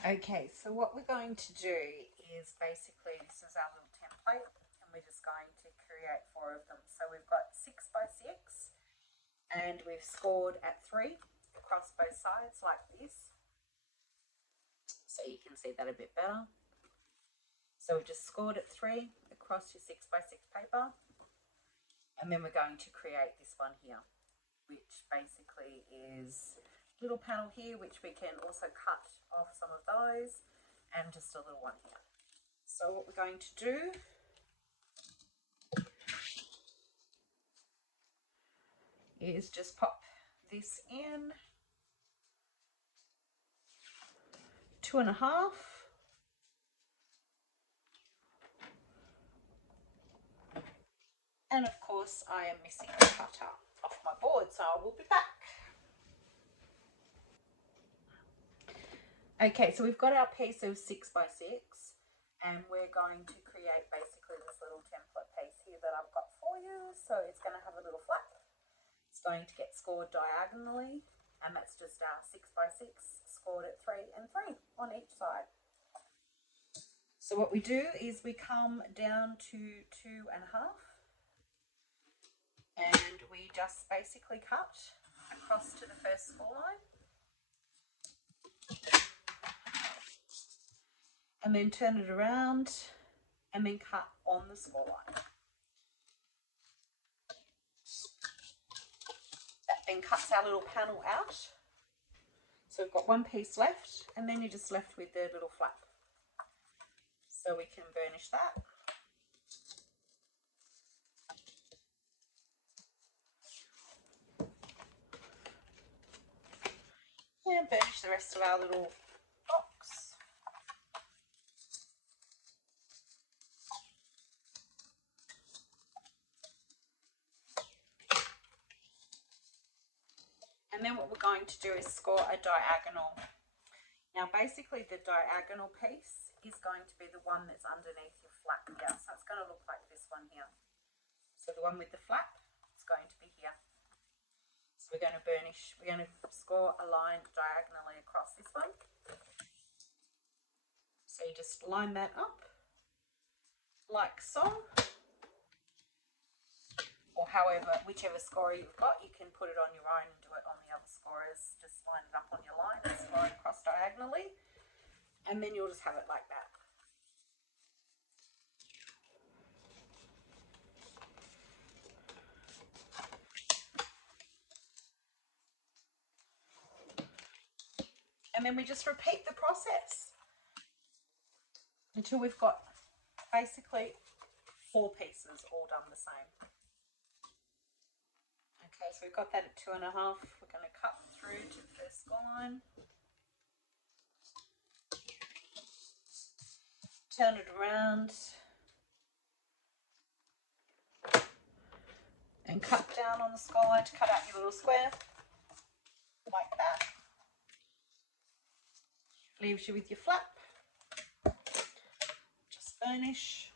Okay, so what we're going to do is basically, this is our little template, and we're just going to create 4 of them. So we've got 6 by 6, and we've scored at 3 across both sides like this. So you can see that a bit better. So we've just scored at 3 across your 6 by 6 paper, and then we're going to create this one here, which basically is a little panel here, which we can also cut off some of those, and just a little one here. So what we're going to do is just pop this in 2.5, and of course I am missing the cutter off my board, so I will be back. Okay, so we've got our piece of 6 by 6, and we're going to create basically this little template piece here that I've got for you. So it's going to have a little flap. It's going to get scored diagonally, and that's just our 6 by 6 scored at 3 and 3 on each side. So what we do is we come down to 2.5, and we just basically cut across to the first score line, and then turn it around and then cut on the score line. That then cuts our little panel out. So we've got one piece left, and then you're just left with the little flap. So we can burnish that. And burnish the rest of our little box. And then what we're going to do is score a diagonal. Now basically the diagonal piece is going to be the one that's underneath your flap here. So it's going to look like this one here. So the one with the flap is going to be here. So we're going to burnish, we're going to score a line diagonally across this one. So you just line that up like so. Or however, whichever scorer you've got, you can put it on your own and do it on the other scorers. Just line it up on your line and score it across diagonally, and then you'll just have it like that. And then we just repeat the process until we've got basically 4 pieces all done the same. Okay, so we've got that at 2.5. We're going to cut through to the first score line. Turn it around. And cut down on the score line to cut out your little square. Like that. Leaves you with your flap. Just burnish.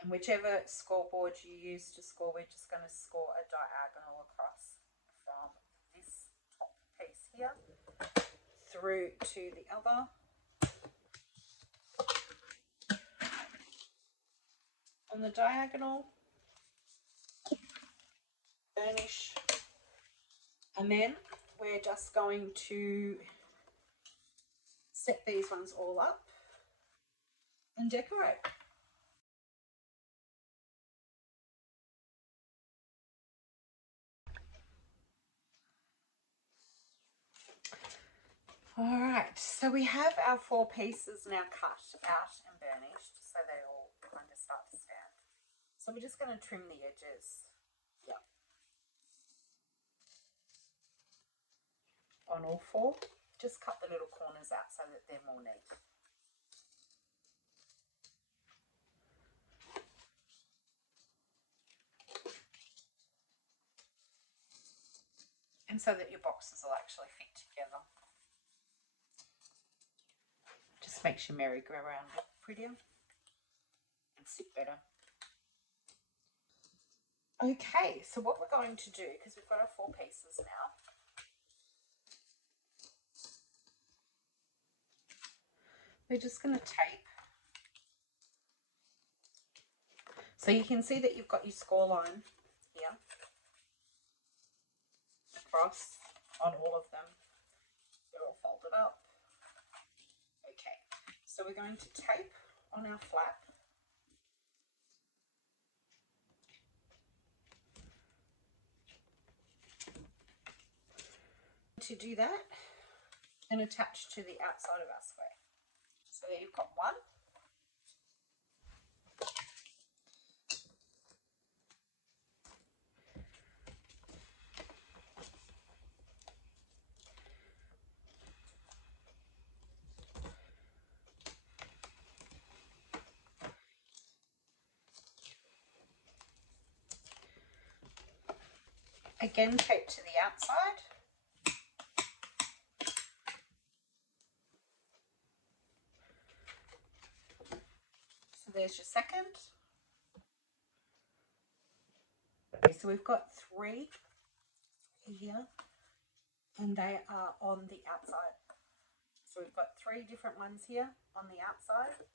And whichever scoreboard you use to score, we're just going to score a diagonal across from this top piece here through to the other. On the diagonal, burnish, and then we're just going to set these ones all up and decorate. All right, so we have our 4 pieces now cut out and burnished, so they all kind of start to stand. So we're just going to trim the edges. Yep. On all 4, just cut the little corners out so that they're more neat. And so that your boxes will actually fit together. Just makes your merry-go-round look prettier and sit better. Okay, so what we're going to do, because we've got our 4 pieces now, we're just going to tape. So you can see that you've got your score line here across on all of them. They're all folded up. Okay, so we're going to tape on our flap. To do that and attach to the outside of our square. So there you've got one. Again, tape to the outside. So there's your second. Okay, so we've got 3 here, and they are on the outside. So we've got 3 different ones here on the outside.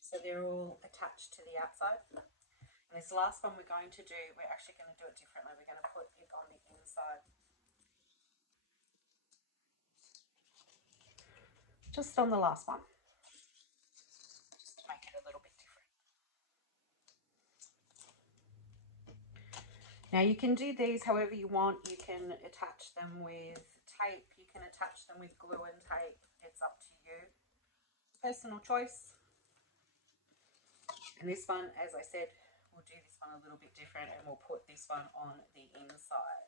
So they're all attached to the outside. And this last one we're going to do, we're actually going to do it differently. We're going to put it on the inside. Just on the last one. Just to make it a little bit different. Now you can do these however you want. You can attach them with tape. You can attach them with glue and tape. It's up to you. Personal choice. And this one, as I said, we'll do this one a little bit different, and we'll put this one on the inside.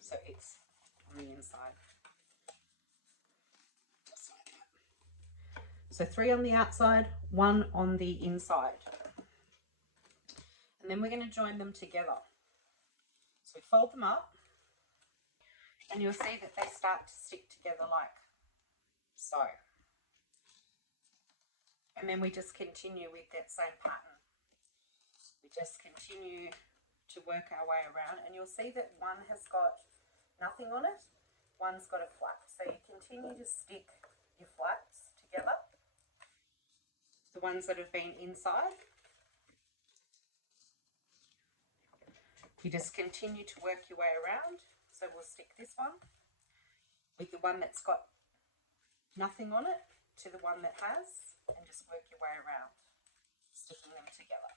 So it's on the inside. Just like that. So 3 on the outside, 1 on the inside. And then we're going to join them together. So we fold them up, and you'll see that they start to stick together like so. And then we just continue with that same pattern. We just continue to work our way around, and you'll see that one has got nothing on it, one's got a flap. So you continue to stick your flaps together, the ones that have been inside. You just continue to work your way around. So we'll stick this one with the one that's got nothing on it to the one that has, and just work your way around, sticking them together.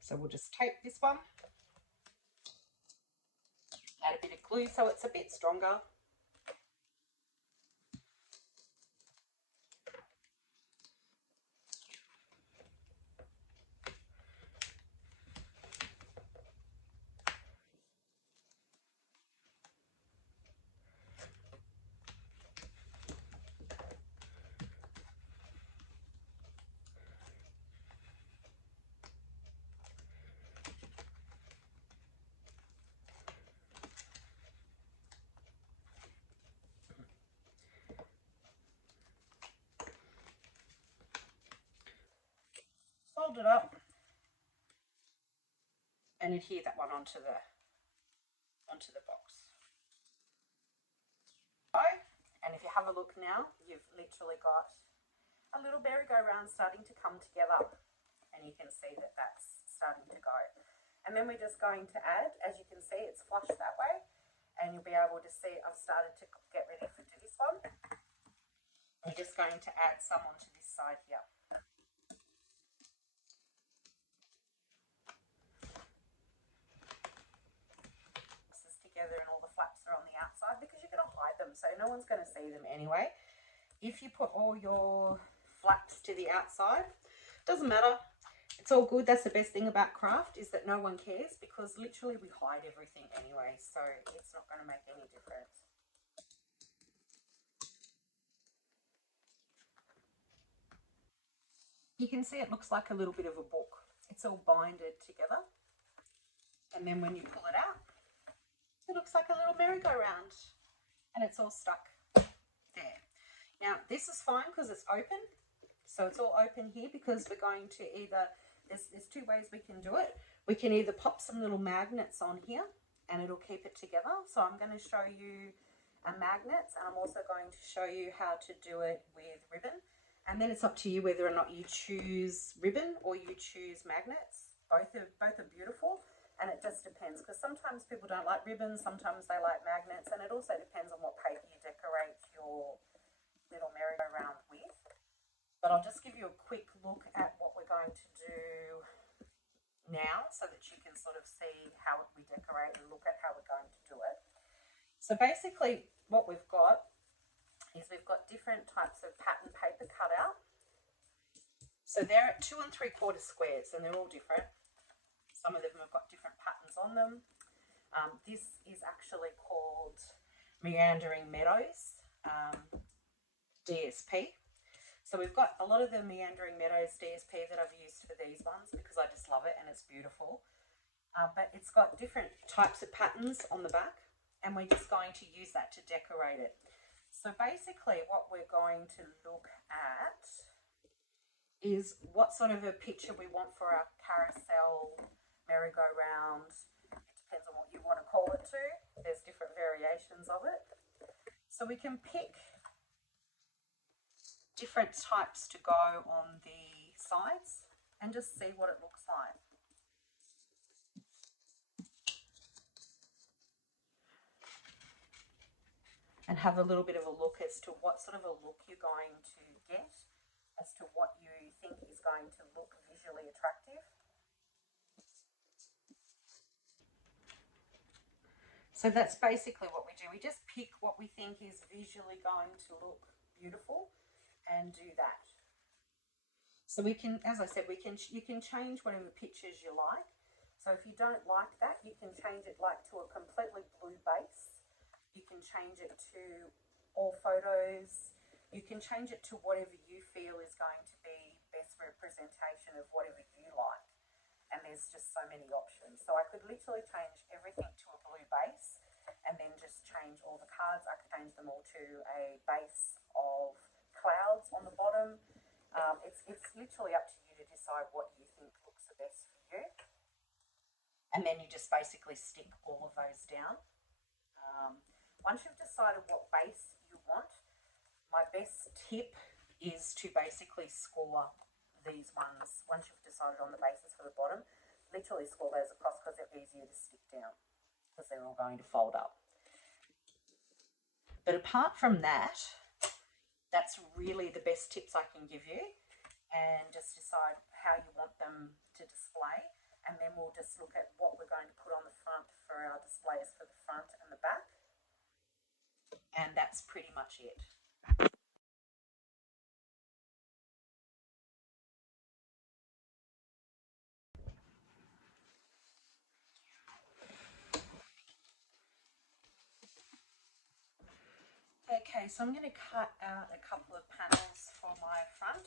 So we'll just tape this one, add a bit of glue so it's a bit stronger. Fold it up and adhere that one onto the box. And if you have a look now, you've literally got a little merry-go-round starting to come together, and you can see that that's starting to go. And then we're just going to add, as you can see, it's flush that way, and you'll be able to see I've started to get ready for this one. I'm just going to add some onto this side here. Together, and all the flaps are on the outside because you're going to hide them, so no one's going to see them anyway. If you put all your flaps to the outside, doesn't matter, it's all good. That's the best thing about craft, is that no one cares, because literally we hide everything anyway, so it's not going to make any difference. You can see it looks like a little bit of a book. It's all binded together, and then when you pull it out, it looks like a little merry-go-round. and it's all stuck there. Now this is fine because it's open, so it's all open here, because we're going to either, there's two ways we can do it. We can either pop some little magnets on here and it'll keep it together. So I'm going to show you magnets, and I'm also going to show you how to do it with ribbon. And then it's up to you whether or not you choose ribbon or you choose magnets. Both are beautiful, and it just depends, because sometimes people don't like ribbon, sometimes they like magnets, and it also depends on what paper you decorate your little merry-go-round with. But I'll just give you a quick look at what we're going to do now so that you can sort of see how we decorate and look at how we're going to do it. So basically what we've got is we've got different types of pattern paper cut out. So they're at 2 3/4 squares, and they're all different. Some of them have got different patterns on them. This is actually called Meandering Meadows DSP. So we've got a lot of the Meandering Meadows DSP that I've used for these ones because I just love it and it's beautiful. But it's got different types of patterns on the back, and we're just going to use that to decorate it. So basically what we're going to look at is what sort of a picture we want for our carousel, merry-go-round. It depends on what you want to call it to. There's different variations of it. So we can pick different types to go on the sides and just see what it looks like. And have a little bit of a look as to what sort of a look you're going to get, as to what you think is going to look visually attractive. So that's basically what we do. We just pick what we think is visually going to look beautiful and do that. So we can, as I said, you can change whatever pictures you like. So if you don't like that, you can change it like to a completely blue base. You can change it to all photos. You can change it to whatever you feel is going to be best representation of whatever you like. And there's just so many options. So I could literally change everything to a blue base and then just change all the cards. I could change them all to a base of clouds on the bottom. It's literally up to you to decide what you think looks the best for you. And then you just basically stick all of those down. Once you've decided what base you want, my best tip is to basically score these ones. Once you've decided on the bases for the bottom, literally score those across because they're easier to stick down because they're all going to fold up. But apart from that, that's really the best tips I can give you, and just decide how you want them to display, and then we'll just look at what we're going to put on the front for our displays for the front and the back, and that's pretty much it. Okay, so I'm going to cut out a couple of panels for my front.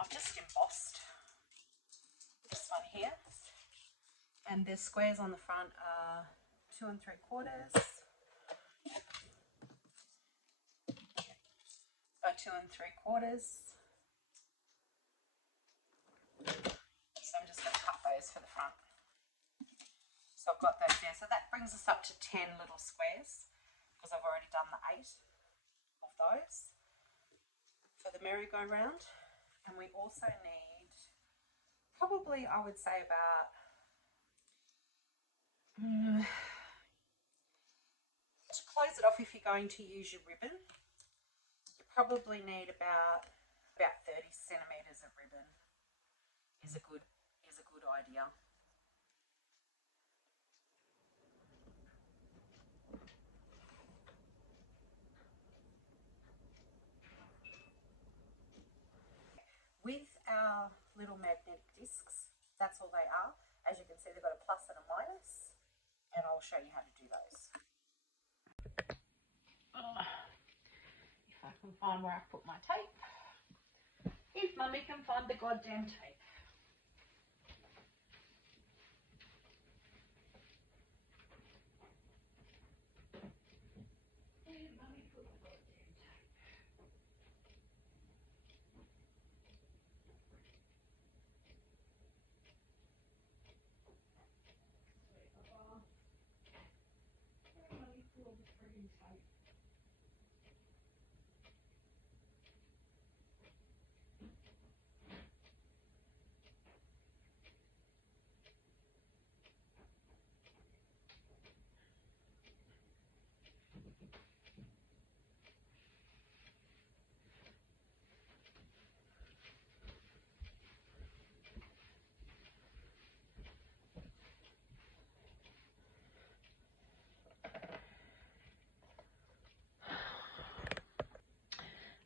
I've just embossed this one here, and the squares on the front are 2 3/4 by 2 3/4. So I'm just going to cut those for the front. So I've got those there. So that brings us up to 10 little squares, because I've already done the 8 of those for the merry-go-round. And we also need probably, I would say, about to close it off, if you're going to use your ribbon, you probably need about 30 centimeters of ribbon is a good idea. With our little magnetic discs, that's all they are. As you can see, they've got a plus and a minus, and I'll show you how to do those. If I can find where I put my tape. If Mummy can find the goddamn tape.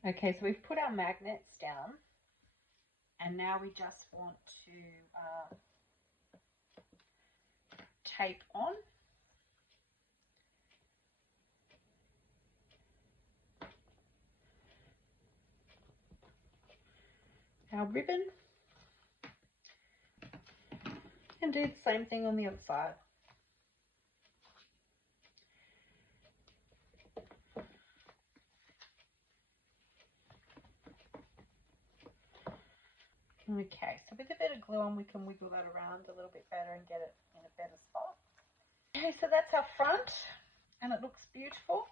Okay, so we've put our magnets down, and now we just want to tape on. Our ribbon, and do the same thing on the other side. Okay, so with a bit of glue on, we can wiggle that around a little bit better and get it in a better spot. Okay, so that's our front, and it looks beautiful.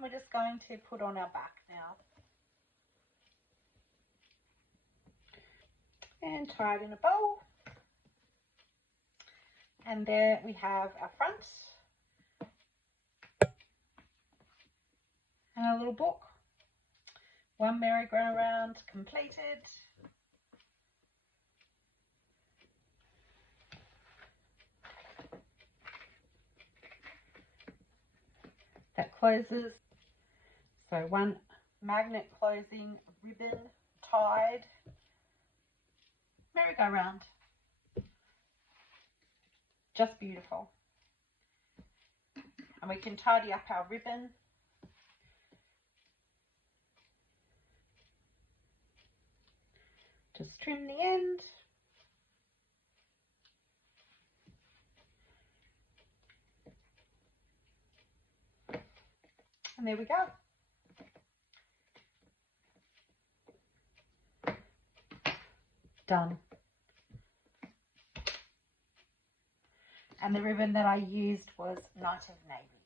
We're just going to put on our back now. And tie it in a bow. And there we have our front. And our little book. One merry-go-round completed. That closes. So one magnet closing, ribbon tied, merry-go-round. Just beautiful. And we can tidy up our ribbon. Just trim the end. And there we go. Done. And the ribbon that I used was Night of Navy.